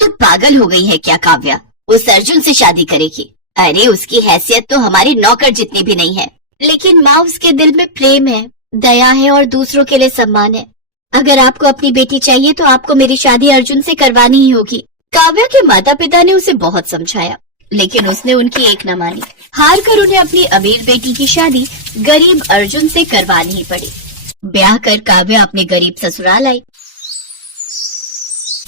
तो पागल हो गई है क्या काव्या? उस अर्जुन से शादी करेगी? अरे उसकी हैसियत तो हमारी नौकर जितनी भी नहीं है। लेकिन माँ, उसके दिल में प्रेम है, दया है और दूसरों के लिए सम्मान है। अगर आपको अपनी बेटी चाहिए तो आपको मेरी शादी अर्जुन से करवानी ही होगी। काव्या के माता पिता ने उसे बहुत समझाया, लेकिन उसने उनकी एक न मानी। हार कर उन्हें अपनी अमीर बेटी की शादी गरीब अर्जुन से करवानी ही पड़ी। ब्याह कर काव्या अपने गरीब ससुराल आई।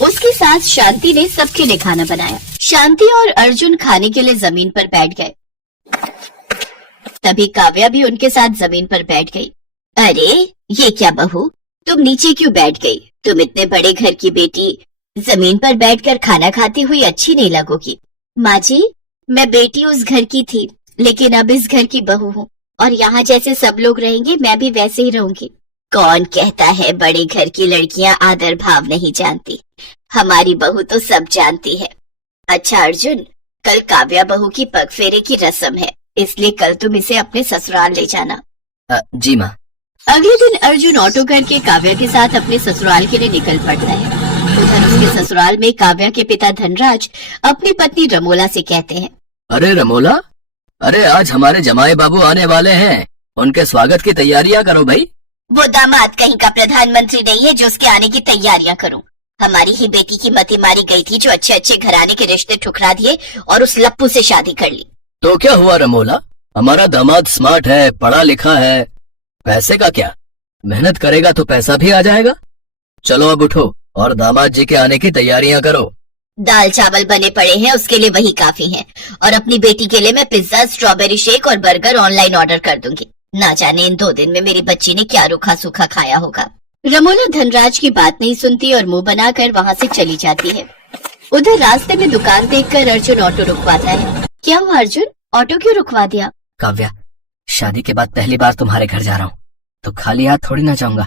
उसकी सास शांति ने सबके लिए खाना बनाया। शांति और अर्जुन खाने के लिए जमीन पर बैठ गए। तभी काव्या भी उनके साथ जमीन पर बैठ गई। अरे ये क्या बहू, तुम नीचे क्यों बैठ गई? तुम इतने बड़े घर की बेटी जमीन पर बैठकर खाना खाती हुई अच्छी नहीं लगोगी। माँ जी, मैं बेटी उस घर की थी, लेकिन अब इस घर की बहू हूँ और यहाँ जैसे सब लोग रहेंगे मैं भी वैसे ही रहूंगी। कौन कहता है बड़े घर की लड़कियाँ आदर भाव नहीं जानती? हमारी बहू तो सब जानती है। अच्छा अर्जुन, कल काव्या बहू की पग फेरे की रस्म है, इसलिए कल तुम इसे अपने ससुराल ले जाना। जी माँ। अगले दिन अर्जुन ऑटो करके काव्या के साथ अपने ससुराल के लिए निकल पड़ता है। उधर उसके ससुराल में काव्या के पिता धनराज अपनी पत्नी रमोला से कहते हैं, अरे रमोला, अरे आज हमारे जमाई बाबू आने वाले हैं, उनके स्वागत की तैयारियां करो भाई। वो दामाद कहीं का प्रधानमंत्री नहीं है जो उसके आने की तैयारियां करूं। हमारी ही बेटी की मति मारी गई थी जो अच्छे अच्छे घराने के रिश्ते ठुकरा दिए और उस लप्पू से शादी कर ली। तो क्या हुआ रमोला, हमारा दामाद स्मार्ट है, पढ़ा लिखा है, पैसे का क्या, मेहनत करेगा तो पैसा भी आ जाएगा। चलो अब उठो और दामाद जी के आने की तैयारियां करो। दाल चावल बने पड़े हैं, उसके लिए वही काफी है। और अपनी बेटी के लिए मैं पिज्जा, स्ट्रॉबेरी शेक और बर्गर ऑनलाइन ऑर्डर कर दूंगी। ना जाने इन 2 दिन में मेरी बच्ची ने क्या रूखा सूखा खाया होगा। रमोला धनराज की बात नहीं सुनती और मुंह बनाकर वहाँ से चली जाती है। उधर रास्ते में दुकान देखकर अर्जुन ऑटो रुकवाता है। क्या हुआ अर्जुन, ऑटो क्यों रुकवा दिया? काव्या, शादी के बाद पहली बार तुम्हारे घर जा रहा हूँ, तो खाली हाथ थोड़ी ना जाऊंगा।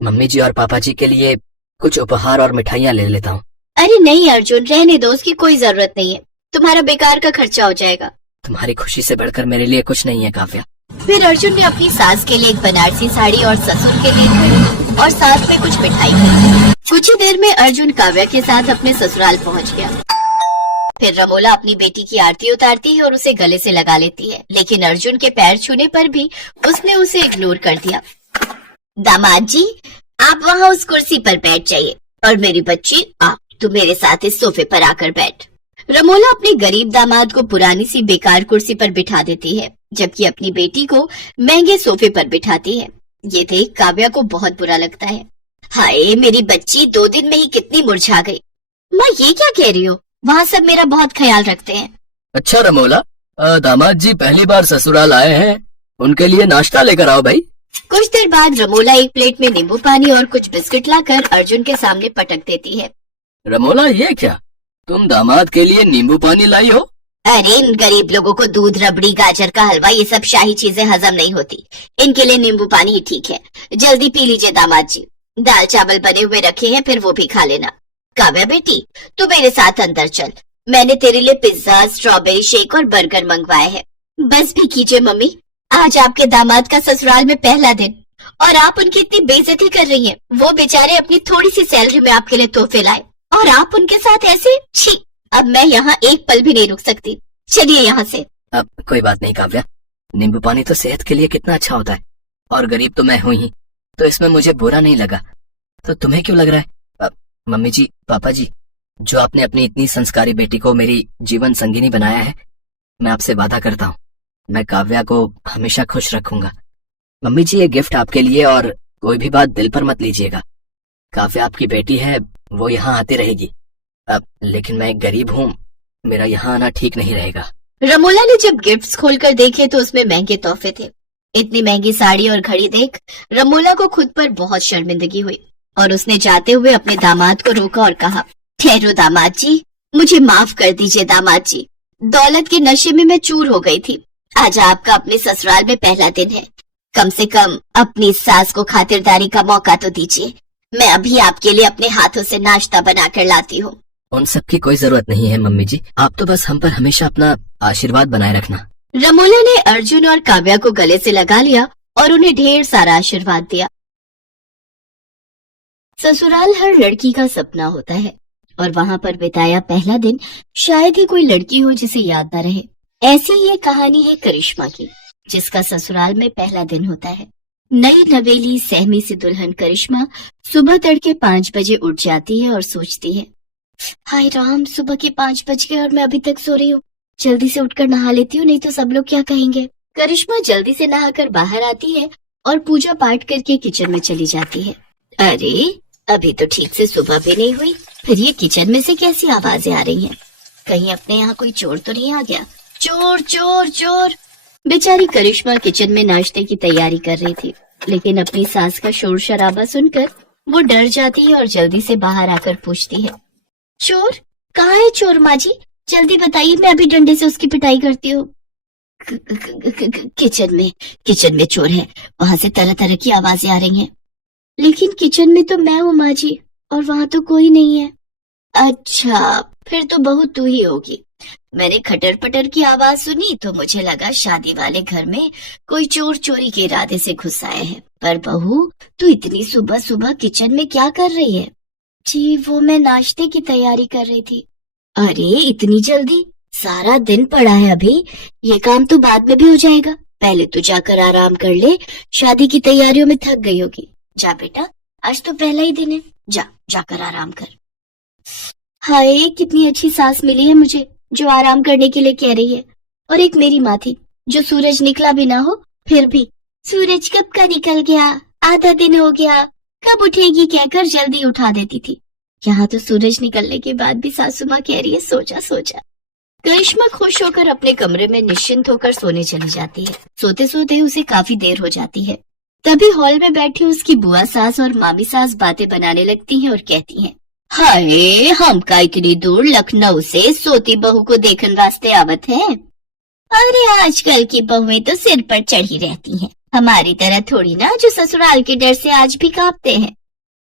मम्मी जी और पापा जी के लिए कुछ उपहार और मिठाइयाँ ले लेता हूँ। अरे नहीं अर्जुन, रहने दो, उसकी कोई जरूरत नहीं है। तुम्हारा बेकार का खर्चा हो जाएगा। तुम्हारी खुशी से बढ़कर मेरे लिए कुछ नहीं है काव्या। फिर अर्जुन ने अपनी सास के लिए एक बनारसी साड़ी और ससुर के लिए घड़ी और साथ में कुछ मिठाई खरीदी। कुछ ही देर में अर्जुन काव्या के साथ अपने ससुराल पहुंच गया। फिर रमोला अपनी बेटी की आरती उतारती है और उसे गले से लगा लेती है, लेकिन अर्जुन के पैर छूने पर भी उसने उसे इग्नोर कर दिया। दामाद जी, आप वहाँ उस कुर्सी पर बैठ जाइए और मेरी बच्ची आप तो मेरे साथ इस सोफे पर आकर बैठ। रमोला अपने गरीब दामाद को पुरानी सी बेकार कुर्सी पर बिठा देती है, जबकि अपनी बेटी को महंगे सोफे पर बिठाती है। ये देख काव्या को बहुत बुरा लगता है। हाय, मेरी बच्ची 2 दिन में ही कितनी मुरझा गई। माँ, ये क्या कह रही हो? वहाँ सब मेरा बहुत ख्याल रखते हैं। अच्छा रमोला, दामाद जी पहली बार ससुराल आए हैं, उनके लिए नाश्ता लेकर आओ भाई। कुछ देर बाद रमोला एक प्लेट में नींबू पानी और कुछ बिस्किट लाकर अर्जुन के सामने पटक देती है। रमोला, ये क्या, तुम दामाद के लिए नींबू पानी लाई हो? अरे इन गरीब लोगों को दूध, रबड़ी, गाजर का हलवा, ये सब शाही चीजें हजम नहीं होती। इनके लिए नींबू पानी ही ठीक है। जल्दी पी लीजिए दामाद जी। दाल चावल बने हुए रखे हैं, फिर वो भी खा लेना। काव्या बेटी, तू मेरे साथ अंदर चल। मैंने तेरे लिए पिज्जा, स्ट्रॉबेरी शेक और बर्गर मंगवाए हैं। बस भी कीजिए मम्मी, आज आपके दामाद का ससुराल में पहला दिन और आप उनकी इतनी बेइज्जती कर रही हैं। वो बेचारे अपनी थोड़ी सी सैलरी में आपके लिए तोहफे लाए और आप उनके साथ ऐसे। छी, अब मैं यहाँ एक पल भी नहीं रुक सकती। चलिए यहाँ से। अब कोई बात नहीं काव्या, नींबू पानी तो सेहत के लिए कितना अच्छा होता है, और गरीब तो मैं हूँ ही, तो इसमें मुझे बुरा नहीं लगा। तो तुम्हें क्यों लग रहा है? मम्मी जी, पापा जी, जो आपने अपनी इतनी संस्कारी बेटी को मेरी जीवन संगिनी बनाया है, मैं आपसे वादा करता हूँ मैं काव्या को हमेशा खुश रखूंगा। मम्मी जी, ये गिफ्ट आपके लिए, और कोई भी बात दिल पर मत लीजिएगा। काव्या आपकी बेटी है, वो यहाँ आती रहेगी। लेकिन मैं गरीब हूँ, मेरा यहाँ आना ठीक नहीं रहेगा। रमोला ने जब गिफ्ट्स खोलकर देखे तो उसमें महंगे तोहफे थे। इतनी महंगी साड़ी और घड़ी देख रमोला को खुद पर बहुत शर्मिंदगी हुई और उसने जाते हुए अपने दामाद को रोका और कहा, ठहरो दामाद जी, मुझे माफ कर दीजिए दामाद जी। दौलत के नशे में मैं चूर हो गई थी। आज आपका अपने ससुराल में पहला दिन है, कम से कम अपनी सास को खातिरदारी का मौका तो दीजिए। मैं अभी आपके लिए अपने हाथों से नाश्ता बनाकर लाती हूँ। उन सब की कोई जरूरत नहीं है मम्मी जी, आप तो बस हम पर हमेशा अपना आशीर्वाद बनाए रखना। रमोला ने अर्जुन और काव्या को गले से लगा लिया और उन्हें ढेर सारा आशीर्वाद दिया। ससुराल हर लड़की का सपना होता है, और वहां पर बिताया पहला दिन शायद ही कोई लड़की हो जिसे याद न रहे। ऐसी ही एक कहानी है करिश्मा की, जिसका ससुराल में पहला दिन होता है। नई नवेली सहमी सी दुल्हन करिश्मा सुबह तड़के 5 बजे उठ जाती है और सोचती है, हाय राम, सुबह के 5 बज गए और मैं अभी तक सो रही हूँ। जल्दी से उठकर नहा लेती हूँ, नहीं तो सब लोग क्या कहेंगे। करिश्मा जल्दी से नहाकर बाहर आती है और पूजा पाठ करके किचन में चली जाती है। अरे, अभी तो ठीक से सुबह भी नहीं हुई, फिर ये किचन में से कैसी आवाजें आ रही हैं? कहीं अपने यहाँ कोई चोर तो नहीं आ गया? चोर चोर चोर! बेचारी करिश्मा किचन में नाश्ते की तैयारी कर रही थी, लेकिन अपनी सास का शोर शराबा सुनकर वो डर जाती है और जल्दी से बाहर आकर पूछती है, चोर? कहाँ है चोर माँ जी? जल्दी बताइए, मैं अभी डंडे से उसकी पिटाई करती हूँ। किचन में चोर है, वहाँ से तरह तरह की आवाजें आ रही हैं। लेकिन किचन में तो मैं हूँ माँ जी, और वहाँ तो कोई नहीं है। अच्छा, फिर तो बहू तू ही होगी। मैंने खटर पटर की आवाज सुनी तो मुझे लगा शादी वाले घर में कोई चोर चोरी के इरादे से घुस आए हैं। पर बहू, तू इतनी सुबह सुबह किचन में क्या कर रही है? जी, वो मैं नाश्ते की तैयारी कर रही थी। अरे, इतनी जल्दी? सारा दिन पड़ा है अभी, ये काम तो बाद में भी हो जाएगा। पहले तो जाकर आराम कर ले, शादी की तैयारियों में थक गई होगी। जा बेटा, आज तो पहला ही दिन है, जाकर आराम कर। हाय, कितनी अच्छी सास मिली है मुझे, जो आराम करने के लिए कह रही है। और एक मेरी माँ थी, जो सूरज निकला भी ना हो फिर भी, सूरज कब का निकल गया, आधा दिन हो गया, कब उठेगी कहकर जल्दी उठा देती थी। यहाँ तो सूरज निकलने के बाद भी सासू माँ कह रही है, सोचा सोचा। करिश्मा खुश होकर अपने कमरे में निश्चिंत होकर सोने चली जाती है। सोते सोते उसे काफी देर हो जाती है। तभी हॉल में बैठी उसकी बुआ सास और मामी सास बातें बनाने लगती हैं और कहती हैं, हाय, हम का इतनी दूर लखनऊ से सोती बहू को देखने वास्ते आवत है। अरे, आजकल की बहुएं तो सिर पर चढ़ी रहती हैं, हमारी तरह थोड़ी ना, जो ससुराल के डर से आज भी कांपते हैं।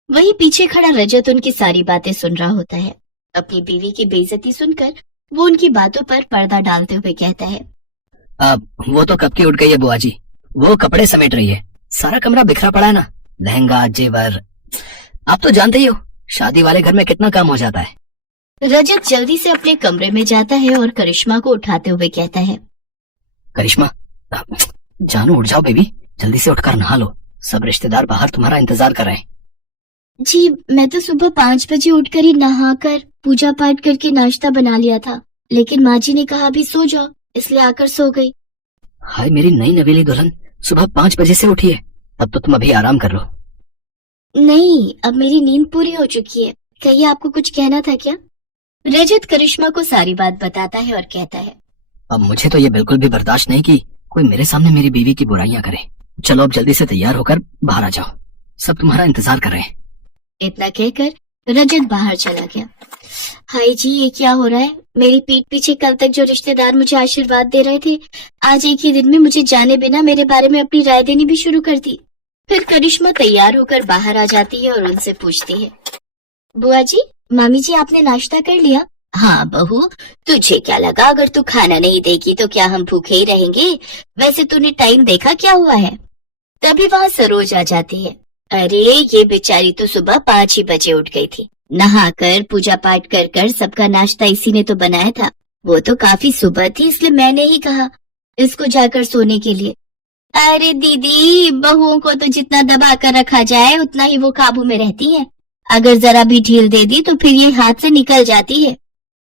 वहीं पीछे खड़ा रजत उनकी सारी बातें सुन रहा होता है। अपनी बीवी की बेइज्जती सुनकर वो उनकी बातों पर पर्दा डालते हुए कहता है, वो तो कब की उठ गई है बुआ जी, वो कपड़े समेट रही है, सारा कमरा बिखरा पड़ा है ना, लहंगा जेवर। आप तो जानते ही हो, शादी वाले घर में कितना काम हो जाता है। रजत जल्दी से अपने कमरे में जाता है और करिश्मा को उठाते हुए कहता है, करिश्मा, जानू उठ जाओ बेबी, जल्दी से उठकर नहा लो, सब रिश्तेदार बाहर तुम्हारा इंतजार कर रहे हैं। जी, मैं तो सुबह 5 बजे उठकर ही नहाकर पूजा पाठ करके नाश्ता बना लिया था, लेकिन माँ जी ने कहा अभी सो जाओ, इसलिए आकर सो गई। हाय मेरी नई नवेली दुल्हन, सुबह 5 बजे से उठी है, तब तो तुम अभी आराम कर लो। नहीं, अब मेरी नींद पूरी हो चुकी है। कहिए, आपको कुछ कहना था क्या? रजत करिश्मा को सारी बात बताता है और कहता है, अब मुझे तो ये बिल्कुल भी बर्दाश्त नहीं कि कोई मेरे सामने मेरी बीवी की बुराइयां करे। चलो अब जल्दी से तैयार होकर बाहर आ जाओ, सब तुम्हारा इंतजार कर रहे हैं। इतना कहकर रजत बाहर चला गया। हाय जी, ये क्या हो रहा है? मेरी पीठ पीछे कल तक जो रिश्तेदार मुझे आशीर्वाद दे रहे थे, आज एक ही दिन में मुझे जाने बिना मेरे बारे में अपनी राय देनी भी शुरू कर दी। फिर करिश्मा तैयार होकर बाहर आ जाती है और उनसे पूछती है, बुआ जी, मामी जी, आपने नाश्ता कर लिया? हाँ बहू, तुझे क्या लगा अगर तू खाना नहीं देगी तो क्या हम भूखे ही रहेंगे? वैसे तूने टाइम देखा क्या हुआ है? तभी वहाँ सरोज आ जाती है। अरे, ये बेचारी तो सुबह 5 ही बजे उठ गई थी, नहाकर पूजा पाठ कर कर सबका नाश्ता इसी ने तो बनाया था। वो तो काफी सुबह थी, इसलिए मैंने ही कहा इसको जाकर सोने के लिए। अरे दीदी, बहुओं को तो जितना दबा कर रखा जाए उतना ही वो काबू में रहती है। अगर जरा भी ढील दे दी तो फिर ये हाथ से निकल जाती है।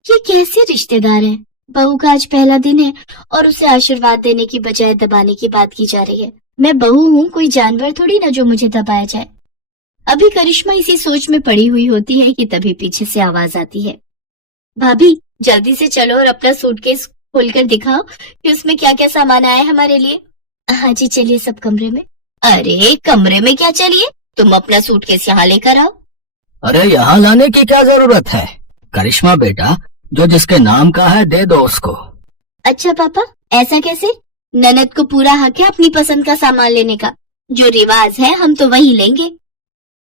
ये कैसे रिश्तेदार हैं? बहू का आज पहला दिन है और उसे आशीर्वाद देने की बजाय दबाने की बात की जा रही है। मैं बहू हूँ, कोई जानवर थोड़ी ना जो मुझे दबाया जाए। अभी करिश्मा इसी सोच में पड़ी हुई होती है कि तभी पीछे से आवाज आती है, भाभी जल्दी से चलो और अपना सूटकेस खोलकर दिखाओ कि उसमें क्या क्या सामान आया है हमारे लिए। हाँ जी, चलिए सब कमरे में। अरे कमरे में क्या चलिए, तुम अपना सूटकेस यहाँ लेकर आओ। अरे यहाँ लाने की क्या जरूरत है? करिश्मा बेटा, जो जिसके नाम का है दे दो उसको। अच्छा पापा, ऐसा कैसे? ननद को पूरा हक है अपनी पसंद का सामान लेने का, जो रिवाज है हम तो वही लेंगे।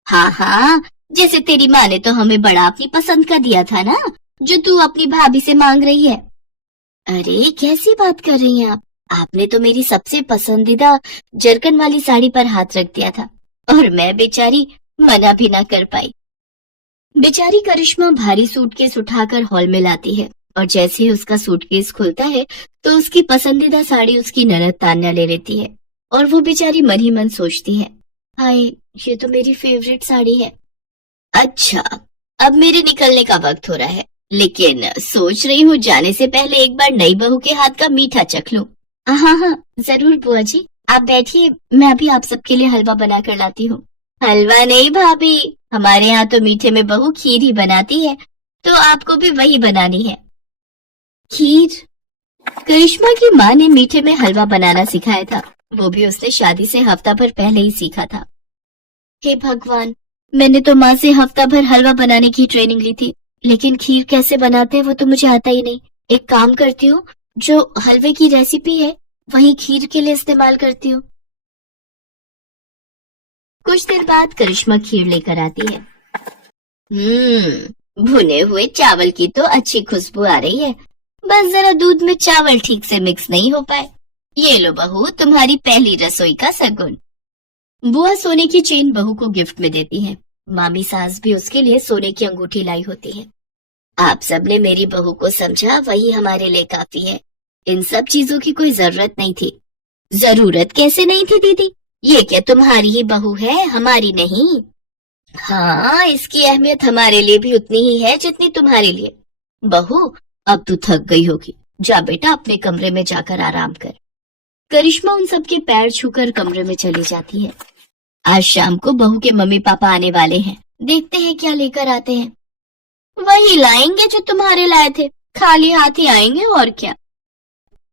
हाँ हाँ, जैसे तेरी माँ ने तो हमें बड़ा अपनी पसंद का दिया था ना, जो तू अपनी भाभी से मांग रही है। अरे कैसी बात कर रही हैं आप? आपने तो मेरी सबसे पसंदीदा जरकन वाली साड़ी पर हाथ रख दिया था और मैं बेचारी मना भी ना कर पाई। बेचारी करिश्मा भारी सूटकेस उठाकर हॉल में लाती है और जैसे ही उसका सूटकेस खुलता है तो उसकी पसंदीदा साड़ी उसकी ननद तान्या ले लेती है और वो बेचारी मन ही मन सोचती है, हाय ये तो मेरी फेवरेट साड़ी है। अच्छा, अब मेरे निकलने का वक्त हो रहा है, लेकिन सोच रही हूँ जाने से पहले एक बार नई बहू के हाथ का मीठा चख लूं। हाँ हाँ जरूर बुआ जी, आप बैठिए, मैं अभी आप सबके लिए हलवा बना कर लाती हूँ। हलवा नहीं भाभी, हमारे यहाँ तो मीठे में बहू खीर ही बनाती है, तो आपको भी वही बनानी है। खीर? करिश्मा की माँ ने मीठे में हलवा बनाना सिखाया था, वो भी उसने शादी से हफ्ता भर पहले ही सीखा था। हे भगवान, मैंने तो माँ से हफ्ता भर हलवा बनाने की ट्रेनिंग ली थी, लेकिन खीर कैसे बनाते हैं वो तो मुझे आता ही नहीं। एक काम करती हूँ, जो हलवे की रेसिपी है वही खीर के लिए इस्तेमाल करती हूँ। कुछ देर बाद करिश्मा खीर लेकर आती है। भुने हुए चावल की तो अच्छी खुशबू आ रही है, बस जरा दूध में चावल ठीक से मिक्स नहीं हो पाए। ये लो बहू, तुम्हारी पहली रसोई का शगुन। बुआ सोने की चेन बहू को गिफ्ट में देती है। मामी सास भी उसके लिए सोने की अंगूठी लाई होती है। आप सबने मेरी बहू को समझा, वही हमारे लिए काफी है। इन सब चीजों की कोई जरूरत नहीं थी। जरूरत कैसे नहीं थी दीदी? ये क्या तुम्हारी ही बहू है, हमारी नहीं? हाँ, इसकी अहमियत हमारे लिए भी उतनी ही है जितनी तुम्हारे लिए। बहू, अब तू थक गई होगी, जा बेटा अपने कमरे में जाकर आराम कर। करिश्मा उन सबके पैर छूकर कमरे में चली जाती है। आज शाम को बहू के मम्मी पापा आने वाले हैं, देखते हैं क्या लेकर आते हैं। वही लाएंगे जो तुम्हारे लाए थे, खाली हाथ ही आएंगे और क्या।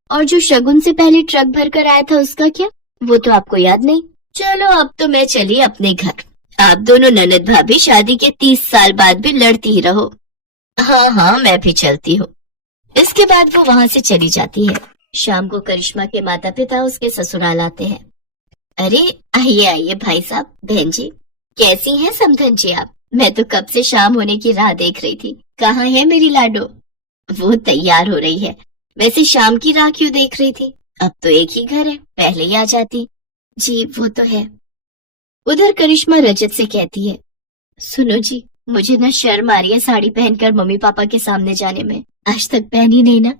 और जो शगुन से पहले ट्रक भर कर आया था उसका क्या, वो तो आपको याद नहीं। चलो अब तो मैं चली अपने घर। आप दोनों ननद भाभी शादी के 30 साल बाद भी लड़ती ही रहो। हाँ हाँ, मैं भी चलती हूँ। इसके बाद वो वहाँ से चली जाती है। शाम को करिश्मा के माता पिता उसके ससुराल आते हैं। अरे आइए आइए भाई साहब, बहन जी, कैसी हैं समधन जी आप? मैं तो कब से शाम होने की राह देख रही थी। कहाँ है मेरी लाडो? वो तैयार हो रही है। वैसे शाम की राह क्यों देख रही थी? अब तो एक ही घर है, पहले ही आ जाती। जी वो तो है। उधर करिश्मा रजत से कहती है, सुनो जी, मुझे ना शर्म आ रही है साड़ी पहनकर मम्मी पापा के सामने जाने में। आज तक पहनी नहीं ना।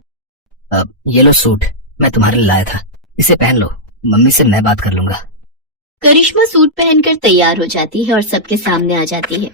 ये लो सूट, मैं तुम्हारे लिए लाया था, इसे पहन लो, मम्मी से मैं बात कर लूंगा। करिश्मा सूट पहनकर तैयार हो जाती है और सबके सामने आ जाती है।